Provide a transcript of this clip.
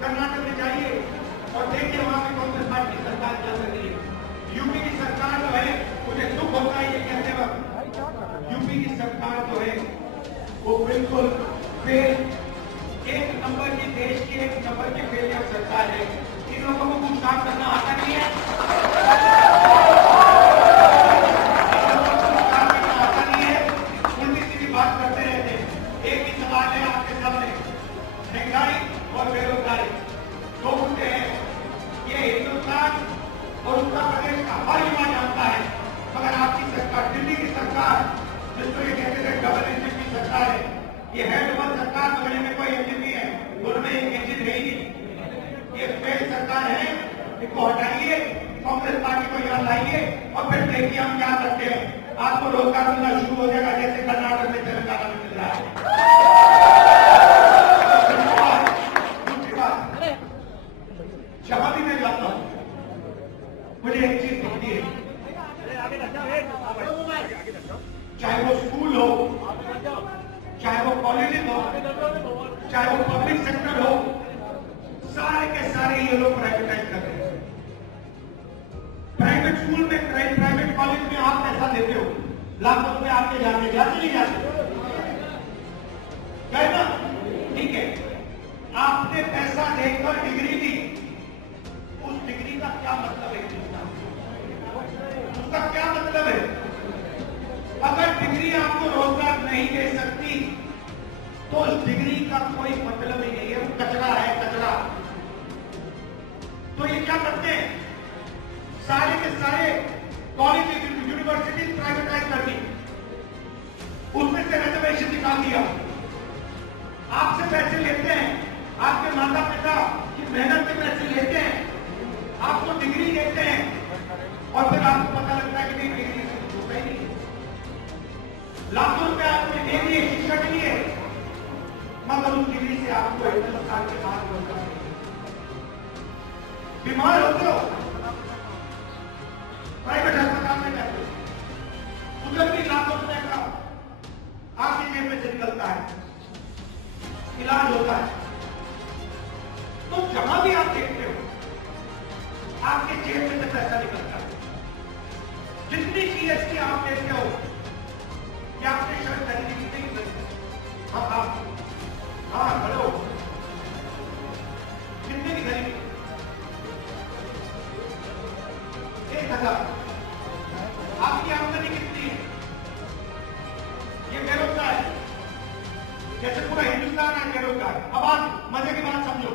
कर्नाटक में जाइए और देखिए वहां पे कांग्रेस पार्टी की सरकार चल रही है। यूपी की सरकार जो है मुझे दुख होता है ये कहते वक्त, यूपी की सरकार जो है वो बिल्कुल फेल, एक नंबर की, देश की एक नंबर की फेलियर सरकार है। इन लोगों को कुछ काम करना आता नहीं है, इन लोगों को कुछ काम करना आता नहीं है, उल्टी सीधी बात करते रहते हैं। एक ही सवाल है आपके सामने, महंगाई और बेरोजगारी दो मुद्दे हैं। ये हिंदुस्तान और उत्तर प्रदेश का हर युवा जानता है, मगर आपकी सरकार, दिल्ली की सरकार, जिसको ये कहते थे डबल इंजन की सरकार है, ये है डबल सरकार, मगर इनमें कोई इंजन नहीं है, उनमें एक इंजन है ही नहीं। ये फेल सरकार है, इनको हटाइए, कांग्रेस पार्टी को यहाँ लाइए और फिर देखिए हम क्या करते हैं। आपको रोजगार मिलना शुरू हो जाएगा जैसे कर्नाटक में, तेलंगाना में मिल रहा है। जहां भी मैं जाता हूं मुझे एक चीज दिखती है, चाहे वो स्कूल हो, चाहे वो कॉलेज हो, चाहे वो पब्लिक सेक्टर हो, सारे के सारे ये लोग प्राइवेटाइज कर रहे हैं। प्राइवेट स्कूल में, प्राइवेट कॉलेज में आप पैसा देते हो, लाखों रुपए आपके जाते नहीं जाते? गए ना? ठीक है, आपने पैसा देकर डिग्री दी, उस डिग्री का क्या मतलब है? उसका क्या मतलब है? अगर डिग्री आपको रोजगार नहीं दे सकती तो उस डिग्री का कोई मतलब ही नहीं है, वो कचरा है, कचरा। तो ये क्या करते हैं, सारे के सारे कॉलेज, यूनिवर्सिटीज प्राइवेटाइज कर दी, उसमें से रिजर्वेशन निकाल दिया, आपसे पैसे लेते हैं, आपके माता पिता की मेहनत के पैसे लेते हैं, आपको डिग्री देते हैं और फिर आपको पता लगता है कि नहीं, डिग्री से कुछ होता ही नहीं। लाखों रुपए आपने दे दिए शिक्षा के लिए, मगर उस डिग्री से आपको हिंदुस्तान के बाहर रोजगार नहीं। बीमार होते हो, प्राइवेट अस्पताल में जाते हो, उधर भी लाखों रुपए का आपकी जेब में से निकलता है, इलाज होता है। तो जहां भी आप देखते हो आपके जेब में से पैसा निकलता है। जितनी जीएसटी आप देते हो कि आपने शायद खरीदी की नहीं खरीदी, हाँ खड़ो, कितने की खरीदी? 1000। आपकी आमदनी कितनी है? ये बेरोजगार है, जैसे पूरा हिंदुस्तान है बेरोजगार। अब आप मजे की बात समझो,